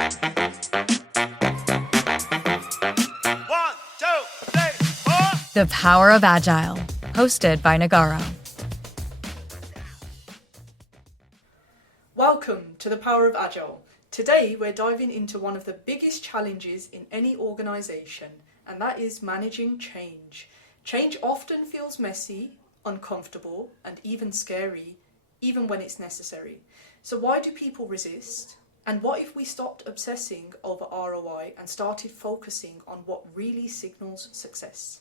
The Power of Agile, hosted by Nagarro. Welcome to the Power of Agile. Today we're diving into one of the biggest challenges in any organisation, and that is managing change. Change often feels messy, uncomfortable, and even scary, even when it's necessary. So why do people resist? And what if we stopped obsessing over ROI and started focusing on what really signals success?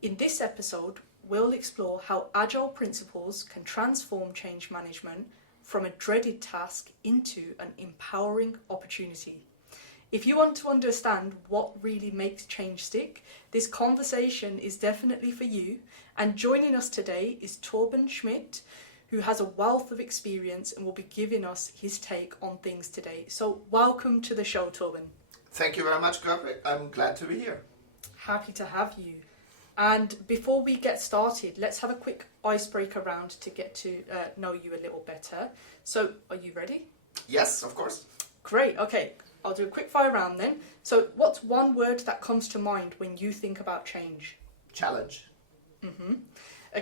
In this episode, we'll explore how Agile principles can transform change management from a dreaded task into an empowering opportunity. If you want to understand what really makes change stick, this conversation is definitely for you. And joining us today is Thorben Schmidt, who has a wealth of experience and will be giving us his take on things today. So welcome to the show, Thorben. Thank you very much, Gurpreet. I'm glad to be here. Happy to have you. And before we get started, let's have a quick icebreaker round to get to know you a little better. So, are you ready? Yes, of course. Great, okay. I'll do a quick fire round then. So, what's one word that comes to mind when you think about change? Challenge.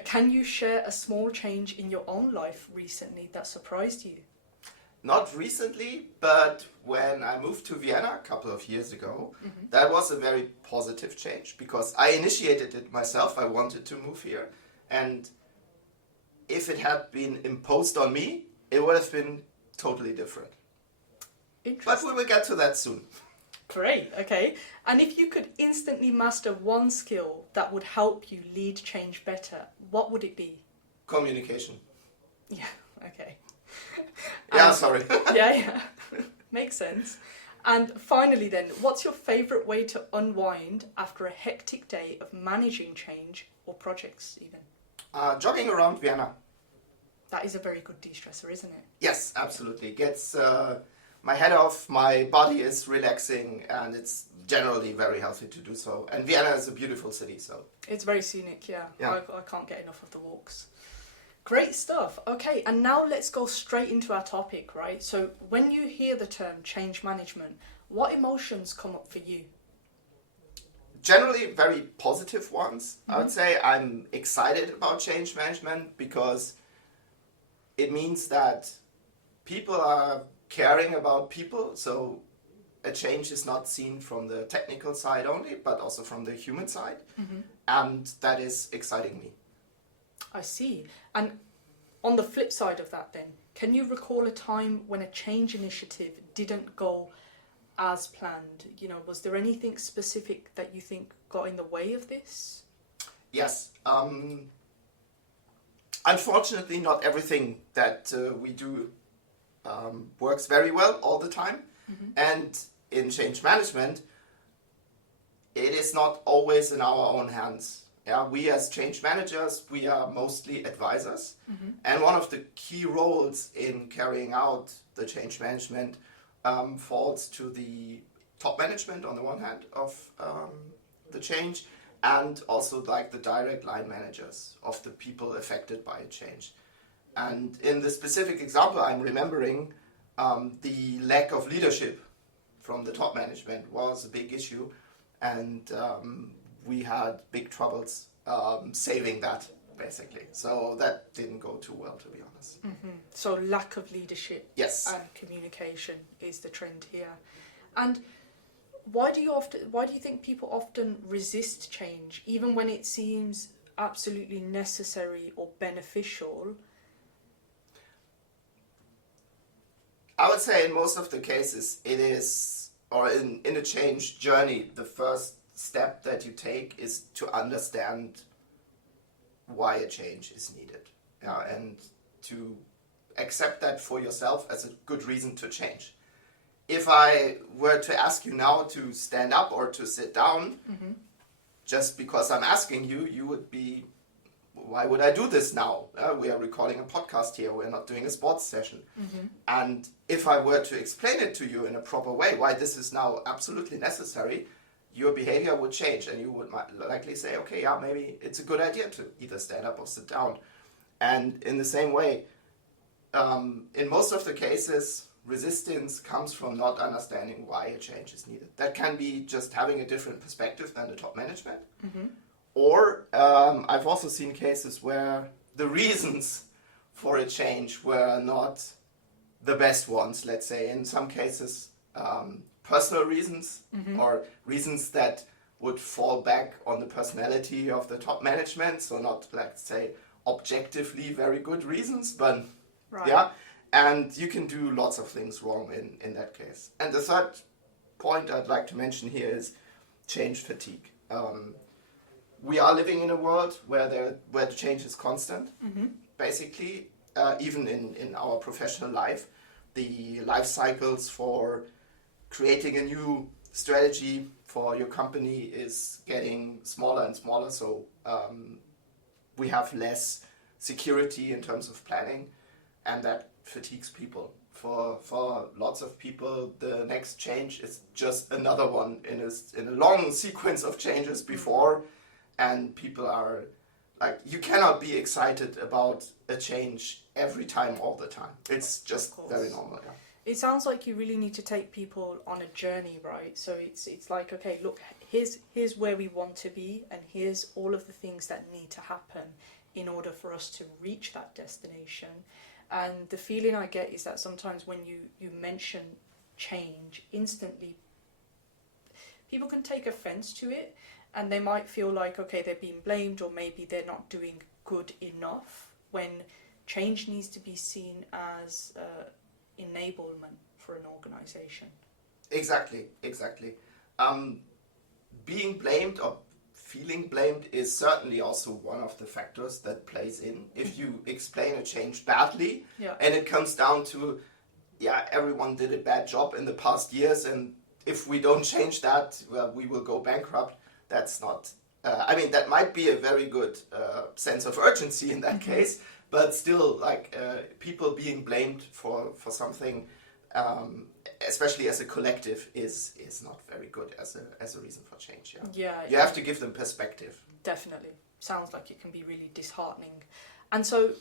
Can you share a small change in your own life recently that surprised you? Not recently, but when I moved to Vienna a couple of years ago, that was a very positive change because I initiated it myself. I wanted to move here. And if it had been imposed on me, it would have been totally different. But we will get to that soon. Great, okay. And if you could instantly master one skill that would help you lead change better, what would it be? Communication. Yeah, okay. Sorry. Yeah. Makes sense. And finally then, what's your favourite way to unwind after a hectic day of managing change or projects even? Jogging around Vienna. That is a very good de-stressor, isn't it? Yes, absolutely. Gets my head off, my body is relaxing, and it's generally very healthy to do so. And Vienna is a beautiful city, so... It's very scenic, yeah. I can't get enough of the walks. Great stuff. Okay, and now let's go straight into our topic, right? So when you hear the term change management, what emotions come up for you? Generally very positive ones. I would say I'm excited about change management because it means that people are caring about people. So a change is not seen from the technical side only, but also from the human side. And that is exciting me. I see. And on the flip side of that then, can you recall a time when a change initiative didn't go as planned? You know, was there anything specific that you think got in the way of this? Yes. Unfortunately, not everything that we do works very well all the time. And in change management, it is not always in our own hands. Yeah, we as change managers, we are mostly advisors. And one of the key roles in carrying out the change management falls to the top management on the one hand of the change, and also like the direct line managers of the people affected by a change. And in the specific example I'm remembering, the lack of leadership from the top management was a big issue, and we had big troubles saving that, basically. So that didn't go too well, to be honest. So lack of leadership Yes. and communication is the trend here. And why do you think people often resist change, even when it seems absolutely necessary or beneficial? I would say in most of the cases it is, or in a change journey, the first step that you take is to understand why a change is needed, and to accept that for yourself as a good reason to change. If I were to ask you now to stand up or to sit down, just because I'm asking you, you would be, why would I do this now? We are recording a podcast here, we're not doing a sports session. And if I were to explain it to you in a proper way, why this is now absolutely necessary, your behavior would change, and you would likely say, okay, yeah, maybe it's a good idea to either stand up or sit down. And in the same way, in most of the cases, resistance comes from not understanding why a change is needed. That can be just having a different perspective than the top management. Or I've also seen cases where the reasons for a change were not the best ones, let's say. In some cases, personal reasons or reasons that would fall back on the personality of the top management. So not, let's say, objectively very good reasons, but yeah. And you can do lots of things wrong in that case. And the third point I'd like to mention here is change fatigue. We are living in a world where the change is constant. Basically, even in our professional life, the life cycles for creating a new strategy for your company is getting smaller and smaller. So we have less security in terms of planning, and that fatigues people. For lots of people, the next change is just another one in a long sequence of changes before, and people are like, you cannot be excited about a change every time, all the time. It's just very normal. Yeah. It sounds like you really need to take people on a journey, right? So it's like, okay, look, here's where we want to be, and here's all of the things that need to happen in order for us to reach that destination. And the feeling I get is that sometimes when you mention change, instantly people can take offense to it, and they might feel like, okay, they're being blamed, or maybe they're not doing good enough, when change needs to be seen as enablement for an organization. Exactly. Being blamed or feeling blamed is certainly also one of the factors that plays in. If you explain a change badly, and it comes down to, everyone did a bad job in the past years, and if we don't change that, well, we will go bankrupt. That's not, that might be a very good sense of urgency in that case, but still, people being blamed for something, especially as a collective, is not very good as a reason for change. You have to give them perspective. Definitely. Sounds like it can be really disheartening. And so,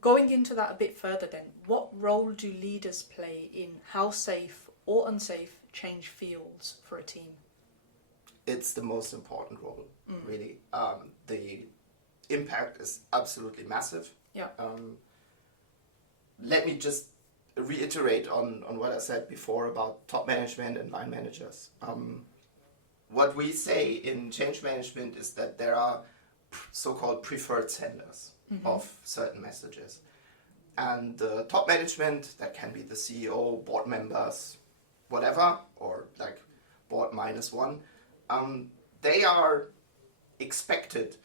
going into that a bit further then, what role do leaders play in how safe or unsafe change feels for a team? It's the most important role, really. The impact is absolutely massive. Let me just reiterate on what I said before about top management and line managers. What we say in change management is that there are so-called preferred senders of certain messages. And the top management, that can be the CEO, board members, whatever, or like board -1, they are expected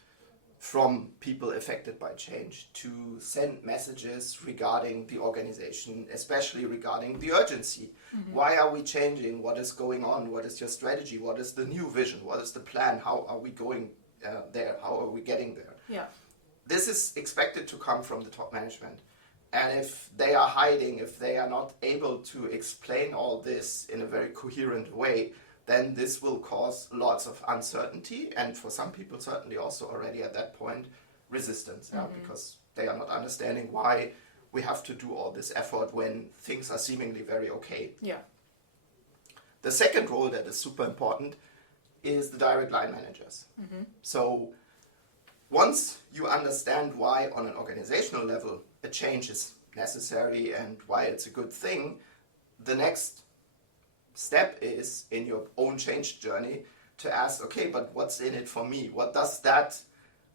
from people affected by change to send messages regarding the organization, especially regarding the urgency. Why are we changing? What is going on? What is your strategy? What is the new vision? What is the plan? How are we going there? How are we getting there? This is expected to come from the top management. And if they are hiding, if they are not able to explain all this in a very coherent way, then this will cause lots of uncertainty, and for some people certainly also already at that point resistance, because they are not understanding why we have to do all this effort when things are seemingly very okay. The second role that is super important is the direct line managers. So once you understand why on an organizational level a change is necessary and why it's a good thing, the next step is in your own change journey to ask, okay, but what's in it for me? What does that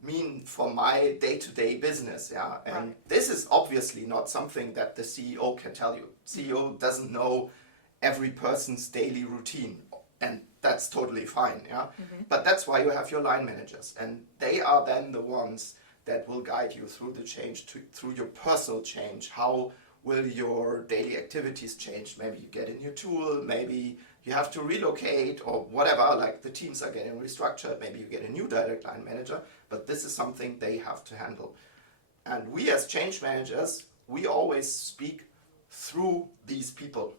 mean for my day-to-day business? And this is obviously not something that the CEO can tell you. CEO doesn't know every person's daily routine, and that's totally fine. But that's why you have your line managers, and they are then the ones that will guide you through the change, through your personal change. How will your daily activities change? Maybe you get a new tool, maybe you have to relocate or whatever, like the teams are getting restructured, maybe you get a new direct line manager, but this is something they have to handle. And we as change managers, we always speak through these people.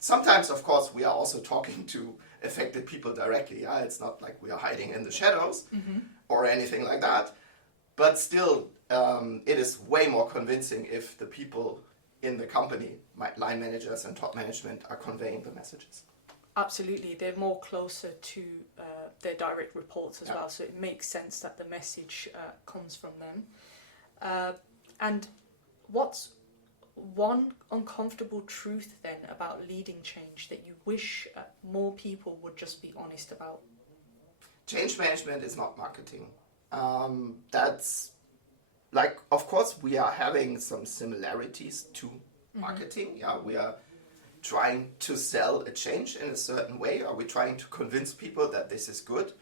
Sometimes, of course, we are also talking to affected people directly. It's not like we are hiding in the shadows or anything like that. But still, it is way more convincing if the people in the company, my line managers and top management are conveying the messages. Absolutely, they're more closer to their direct reports as well, so it makes sense that the message comes from them. And what's one uncomfortable truth then about leading change that you wish more people would just be honest about? Change management is not marketing. That's like, of course, we are having some similarities to marketing. Yeah, we are trying to sell a change in a certain way. Are we trying to convince people that this is good?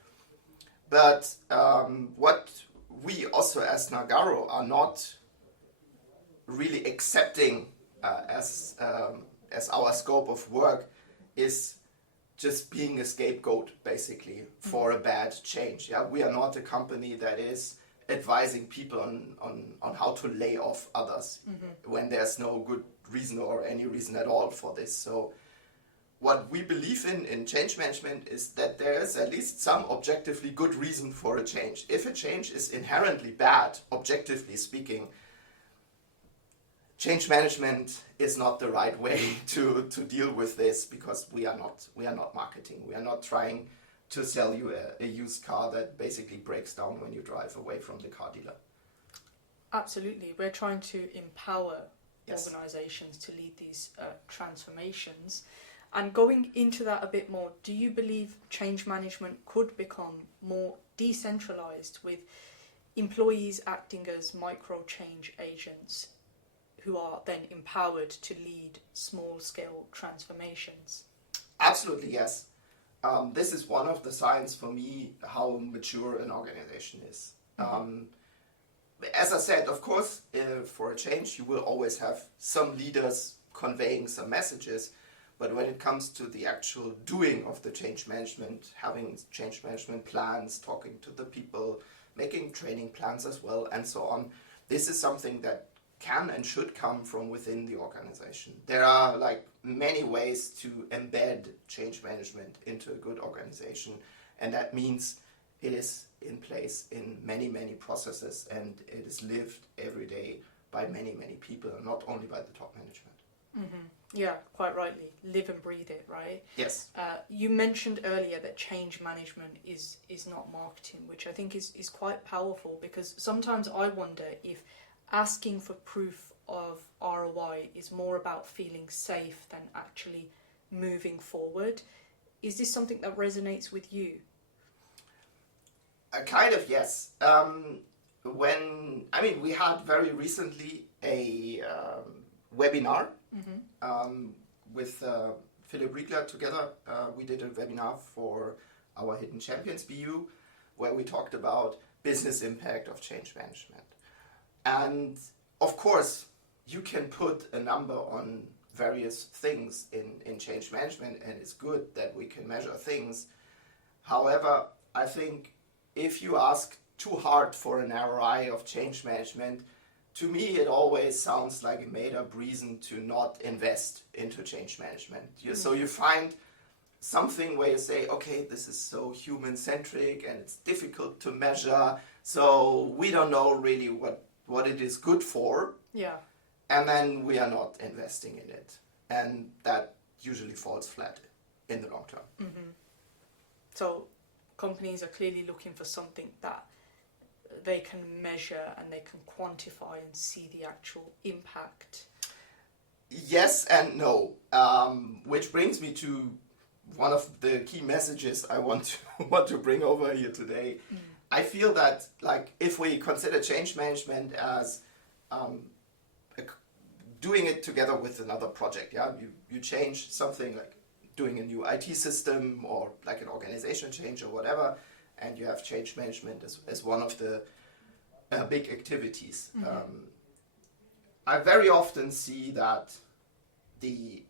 But what we also as Nagarro are not really accepting as our scope of work is just being a scapegoat, basically, for a bad change. Yeah, we are not a company that is advising people on how to lay off others when there's no good reason or any reason at all for this. So what we believe in change management is that there is at least some objectively good reason for a change. If a change is inherently bad, objectively speaking, change management is not the right way to deal with this, because we are not marketing. We are not trying to sell you a used car that basically breaks down when you drive away from the car dealer. Absolutely, we're trying to empower Yes. organizations to lead these transformations. And going into that a bit more, do you believe change management could become more decentralized, with employees acting as micro change agents who are then empowered to lead small-scale transformations? Absolutely, yes. This is one of the signs for me how mature an organization is. As I said, of course, for a change, you will always have some leaders conveying some messages, but when it comes to the actual doing of the change management, having change management plans, talking to the people, making training plans as well, and so on, this is something that can and should come from within the organization. There are like many ways to embed change management into a good organization, and that means it is in place in many, many processes, and it is lived every day by many, many people, and not only by the top management. Yeah, quite rightly. Live and breathe it, right? Yes. You mentioned earlier that change management is not marketing, which I think is quite powerful, because sometimes I wonder if asking for proof of ROI is more about feeling safe than actually moving forward. Is this something that resonates with you? Kind of, yes. We had very recently a webinar with Philip Riegler together. We did a webinar for our Hidden Champions BU, where we talked about business impact of change management. And of course, you can put a number on various things in change management, and it's good that we can measure things. However, I think if you ask too hard for an ROI of change management, to me it always sounds like a made-up reason to not invest into change management. So you find something where you say, okay, this is so human-centric and it's difficult to measure, so we don't know really what it is good for. Yeah. And then we are not investing in it. And that usually falls flat in the long term. So companies are clearly looking for something that they can measure and they can quantify and see the actual impact. Yes and no. Which brings me to one of the key messages I want to bring over here today. I feel that, like, if we consider change management as doing it together with another project, yeah, you change something, like doing a new IT system or like an organization change or whatever, and you have change management as one of the big activities. I very often see that the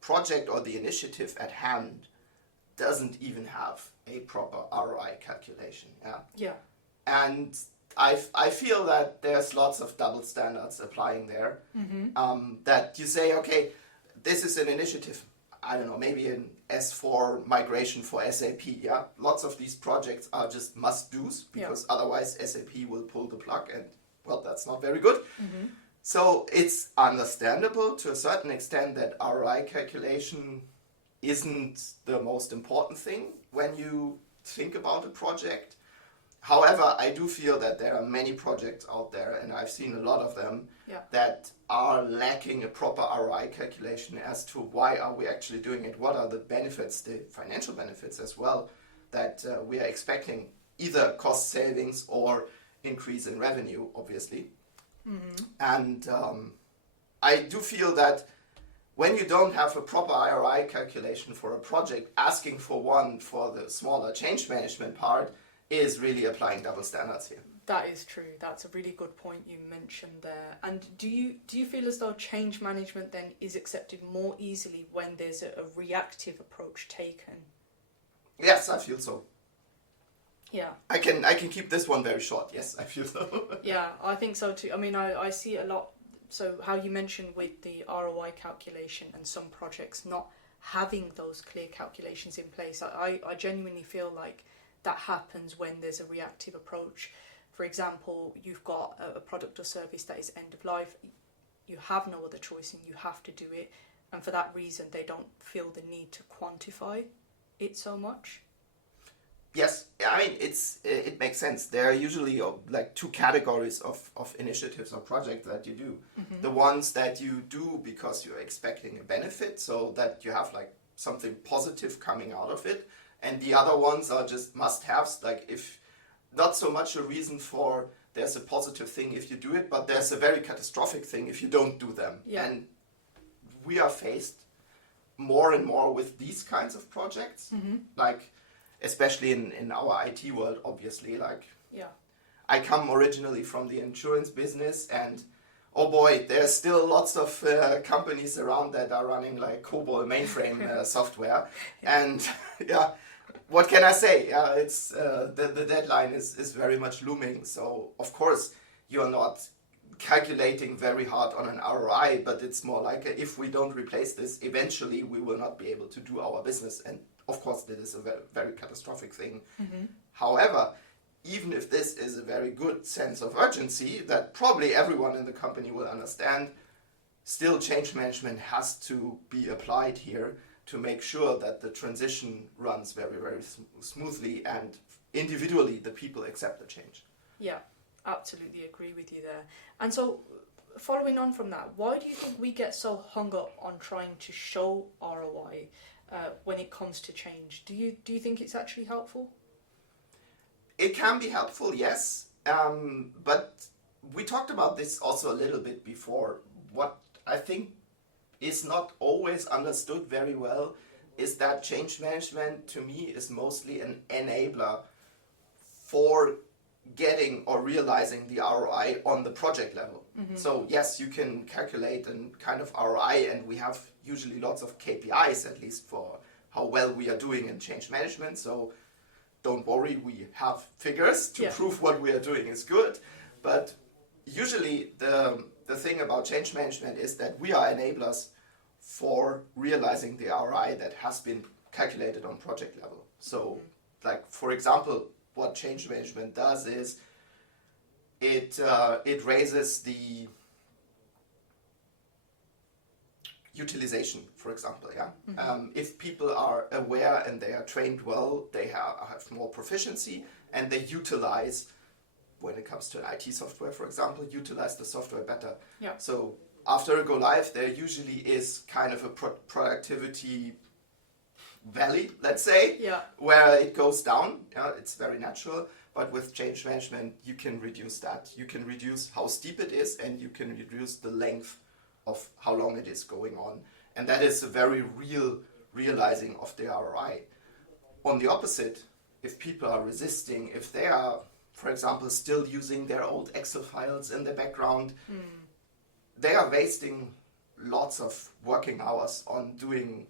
project or the initiative at hand doesn't even have a proper ROI calculation. Yeah. And I feel that there's lots of double standards applying there. That you say, okay, this is an initiative, I don't know, maybe an S4 migration for SAP. Yeah, lots of these projects are just must-dos, because otherwise SAP will pull the plug, and well, that's not very good. So it's understandable to a certain extent that ROI calculation isn't the most important thing when you think about a project. However, I do feel that there are many projects out there, and I've seen a lot of them, that are lacking a proper ROI calculation as to why are we actually doing it, what are the benefits, the financial benefits as well, that we are expecting, either cost savings or increase in revenue, obviously. Mm-hmm. And I do feel that when you don't have a proper ROI calculation for a project, asking for one for the smaller change management part is really applying double standards here. That is true. That's a really good point you mentioned there. And do you feel as though change management then is accepted more easily when there's a reactive approach taken? Yes, I feel so. Yeah. I can keep this one very short. Yes, I feel so. Yeah, I think so too. I mean, I see a lot. So how you mentioned with the ROI calculation and some projects not having those clear calculations in place, I genuinely feel like that happens when there's a reactive approach. For example, you've got a product or service that is end of life. You have no other choice and you have to do it. And for that reason, they don't feel the need to quantify it so much. Yes, I mean, it makes sense. There are usually like two categories of initiatives or projects that you do. Mm-hmm. The ones that you do because you're expecting a benefit, so that you have like something positive coming out of it. And the other ones are just must-haves, like if not so much a reason for there's a positive thing if you do it, but there's a very catastrophic thing if you don't do them. Yeah. And we are faced more and more with these kinds of projects, mm-hmm. like especially in our IT world, obviously. Like, I come originally from the insurance business, and oh boy, there's still lots of companies around that are running like COBOL mainframe software, and what can I say? It's the deadline is very much looming. So of course you are not calculating very hard on an ROI, but it's more like if we don't replace this, eventually we will not be able to do our business. And of course that is a very, very catastrophic thing. Mm-hmm. However, even if this is a very good sense of urgency that probably everyone in the company will understand, still change management has to be applied here to make sure that the transition runs very, very smoothly and individually the people accept the change. Yeah, absolutely agree with you there. And so following on from that, why do you think we get so hung up on trying to show ROI when it comes to change? Do you think it's actually helpful? It can be helpful, yes. But we talked about this also a little bit before. What I think is not always understood very well is that change management to me is mostly an enabler for getting or realizing the ROI on the project level. Mm-hmm. So yes, you can calculate a kind of ROI, and we have usually lots of KPIs at least for how well we are doing in change management. So don't worry, we have figures to prove what we are doing is good. But usually the thing about change management is that we are enablers for realizing the ROI that has been calculated on project level. So, like, for example, what change management does is it raises the utilization, for example. Mm-hmm. If people are aware and they are trained well, they have more proficiency, and they utilize, when it comes to an IT software, for example, utilize the software better. Yeah. So after a go live, there usually is kind of a productivity valley, let's say, where it goes down. It's very natural. But with change management, you can reduce that. You can reduce how steep it is, and you can reduce the length of how long it is going on. And that is a very real realizing of the ROI. On the opposite, if people are resisting, if they are, for example, still using their old Excel files in the background, they are wasting lots of working hours on doing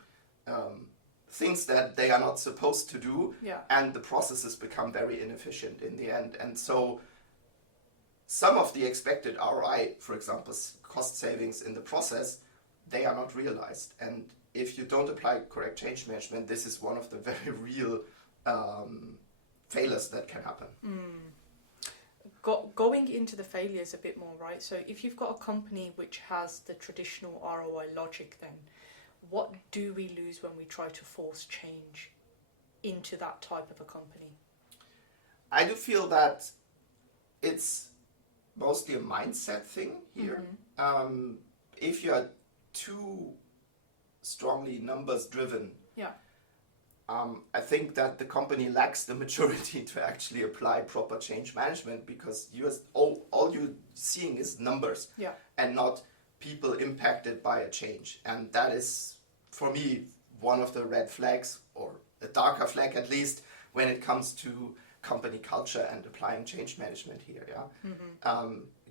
things that they are not supposed to do, and the processes become very inefficient in the end. And so some of the expected ROI, for example, cost savings in the process, they are not realized. And if you don't apply correct change management, this is one of the very real failures that can happen. going into the failures a bit more, right? So if you've got a company which has the traditional ROI logic, then what do we lose when we try to force change into that type of a company? I do feel that it's mostly a mindset thing here. If you're too strongly numbers driven, I think that the company lacks the maturity to actually apply proper change management, because all you're seeing is numbers and not people impacted by a change. And that is, for me, one of the red flags, or a darker flag at least, when it comes to company culture and applying change management here.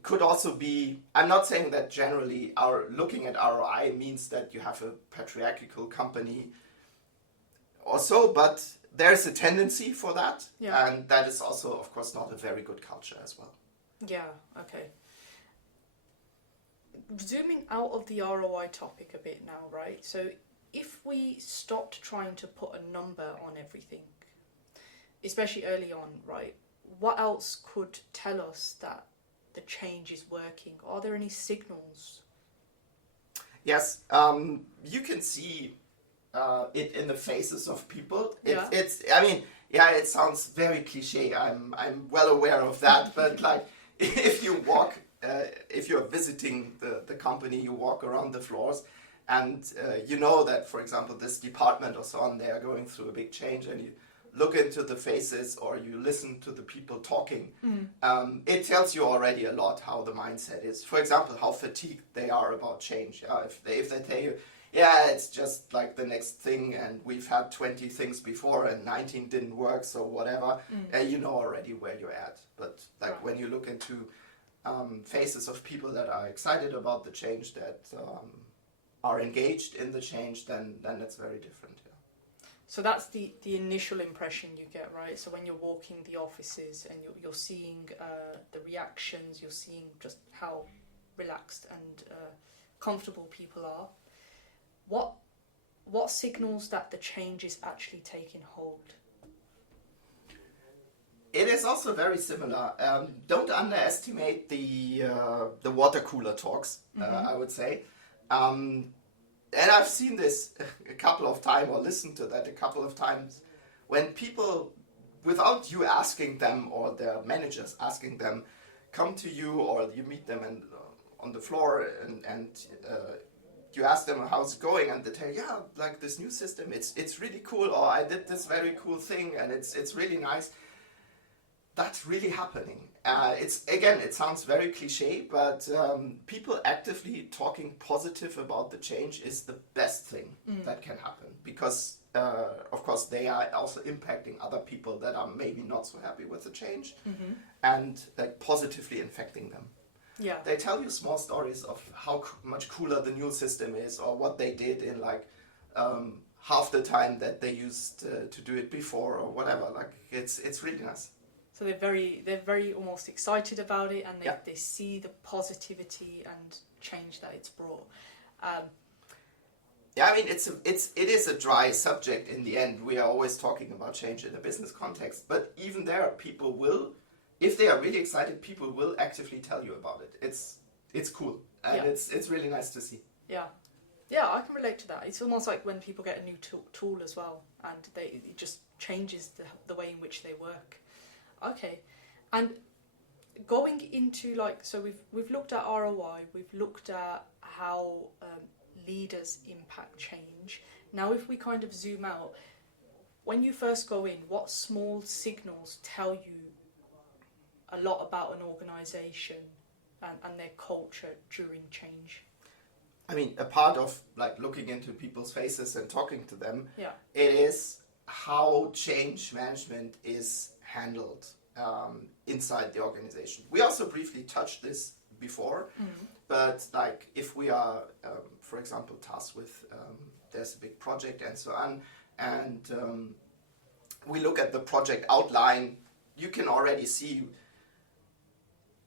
Could also be, I'm not saying that generally looking at ROI means that you have a patriarchal company or so, but there's a tendency for that, and that is also, of course, not a very good culture as well. Yeah, okay. Zooming out of the ROI topic a bit now, right? So if we stopped trying to put a number on everything, especially early on, right, what else could tell us that the change is working? Are there any signals? Yes, you can see it in the faces of people. It sounds very cliche. I'm well aware of that. But like, if you walk, if you're visiting the company, you walk around the floors, and you know that, for example, this department or so on, they are going through a big change, and you look into the faces or you listen to the people talking. It tells you already a lot how the mindset is. For example, how fatigued they are about change. If they tell you, it's just like the next thing, and we've had 20 things before and 19 didn't work, so whatever, you know already where you're at. But like when you look into faces of people that are excited about the change, that are engaged in the change, then it's very different. So that's the initial impression you get, right? So when you're walking the offices and you're seeing the reactions, you're seeing just how relaxed and comfortable people are. What signals that the change is actually taking hold? It is also very similar. Don't underestimate the water cooler talks, I would say. And I've seen this a couple of times, or listened to that a couple of times, when people, without you asking them or their managers asking them, come to you, or you meet them on the floor and you ask them how's it going, and they tell you, like this new system, it's really cool, or I did this very cool thing and it's really nice. That's really happening. It sounds very cliche, but people actively talking positive about the change is the best thing that can happen, because of course they are also impacting other people that are maybe not so happy with the change, and like positively infecting them. Yeah, they tell you small stories of how much cooler the new system is, or what they did in like half the time that they used to do it before, or whatever. Like it's really nice. So they're very almost excited about it, and they see the positivity and change that it's brought. It is a dry subject in the end. We are always talking about change in a business context, but even there, people will, if they are really excited, people will actively tell you about it. It's cool, and it's really nice to see. Yeah, I can relate to that. It's almost like when people get a new tool as well, and it just changes the way in which they work. Okay, and going into so we've looked at ROI, we've looked at how leaders impact change. Now if we kind of zoom out, when you first go in, what small signals tell you a lot about an organisation and their culture during change? I mean, a part of like looking into people's faces and talking to them, it is how change management is handled inside the organization. We also briefly touched this before, but like if we are, for example, tasked with there's a big project and so on, and we look at the project outline, you can already see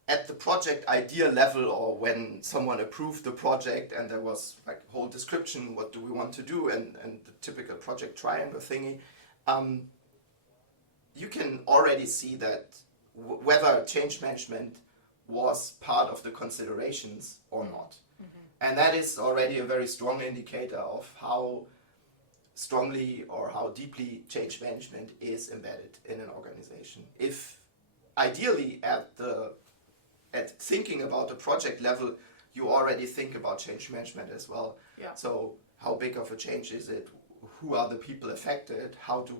at the project idea level, or when someone approved the project and there was like a whole description, what do we want to do, and the typical project triangle thingy, you can already see that whether change management was part of the considerations or not. And that is already a very strong indicator of how strongly or how deeply change management is embedded in an organization. If ideally at thinking about the project level, you already think about change management as well. Yeah. So how big of a change is it? Who are the people affected? How do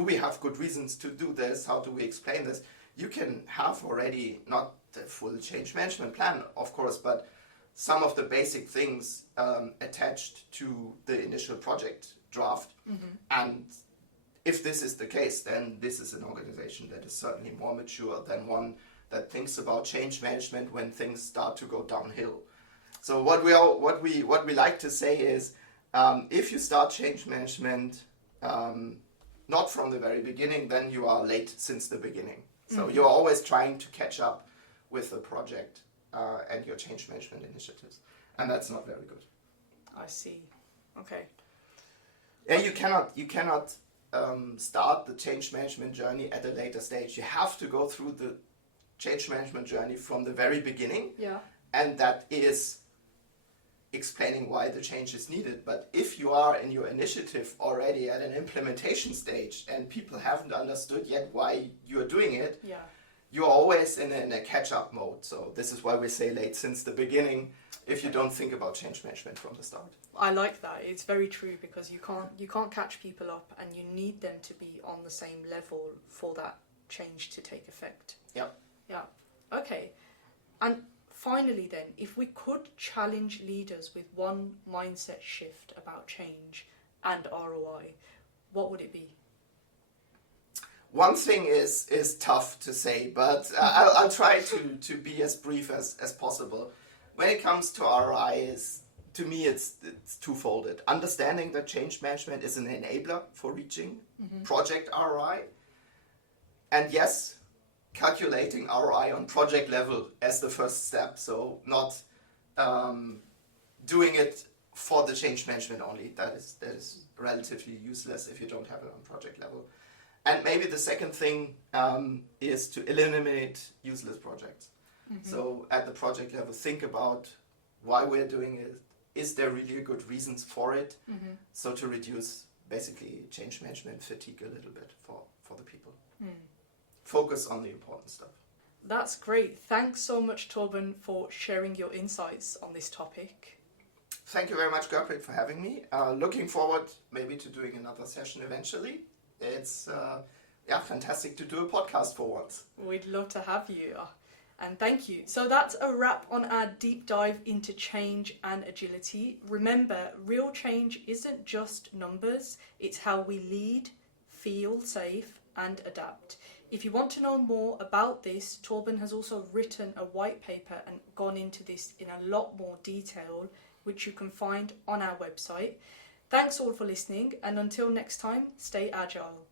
we have good reasons to do this? How do we explain this? You can have already not the full change management plan, of course, but some of the basic things attached to the initial project draft. And if this is the case, then this is an organization that is certainly more mature than one that thinks about change management when things start to go downhill. So what we like to say is, if you start change management not from the very beginning, then you are late since the beginning. So you're always trying to catch up with the project and your change management initiatives, and that's not very good. I see. Okay. Yeah, you cannot start the change management journey at a later stage. You have to go through the change management journey from the very beginning. Yeah. And that is explaining why the change is needed. But if you are in your initiative already at an implementation stage and people haven't understood yet why you're doing it, Yeah. you're always in a catch-up mode. So this is why we say late since the beginning if you don't think about change management from the start. I like that. It's very true, because you can't catch people up, and you need them to be on the same level for that change to take effect. Yeah. Yeah. Okay. And finally then, if we could challenge leaders with one mindset shift about change and ROI, what would it be? One thing is tough to say, but I'll try to be as brief as possible. When it comes to ROI, to me it's twofold. Understanding that change management is an enabler for reaching project ROI, and yes, calculating ROI on project level as the first step. So not doing it for the change management only. That is relatively useless if you don't have it on project level. And maybe the second thing is to eliminate useless projects. So at the project level, think about why we're doing it. Is there really a good reasons for it? So to reduce basically change management fatigue a little bit for the people. Focus on the important stuff. That's great. Thanks so much, Thorben, for sharing your insights on this topic. Thank you very much, Gurpreet, for having me. Looking forward maybe to doing another session eventually. It's fantastic to do a podcast for once. We'd love to have you. And thank you. So that's a wrap on our deep dive into change and agility. Remember, real change isn't just numbers. It's how we lead, feel safe, and adapt. If you want to know more about this, Thorben has also written a white paper and gone into this in a lot more detail, which you can find on our website. Thanks all for listening, and until next time, stay agile.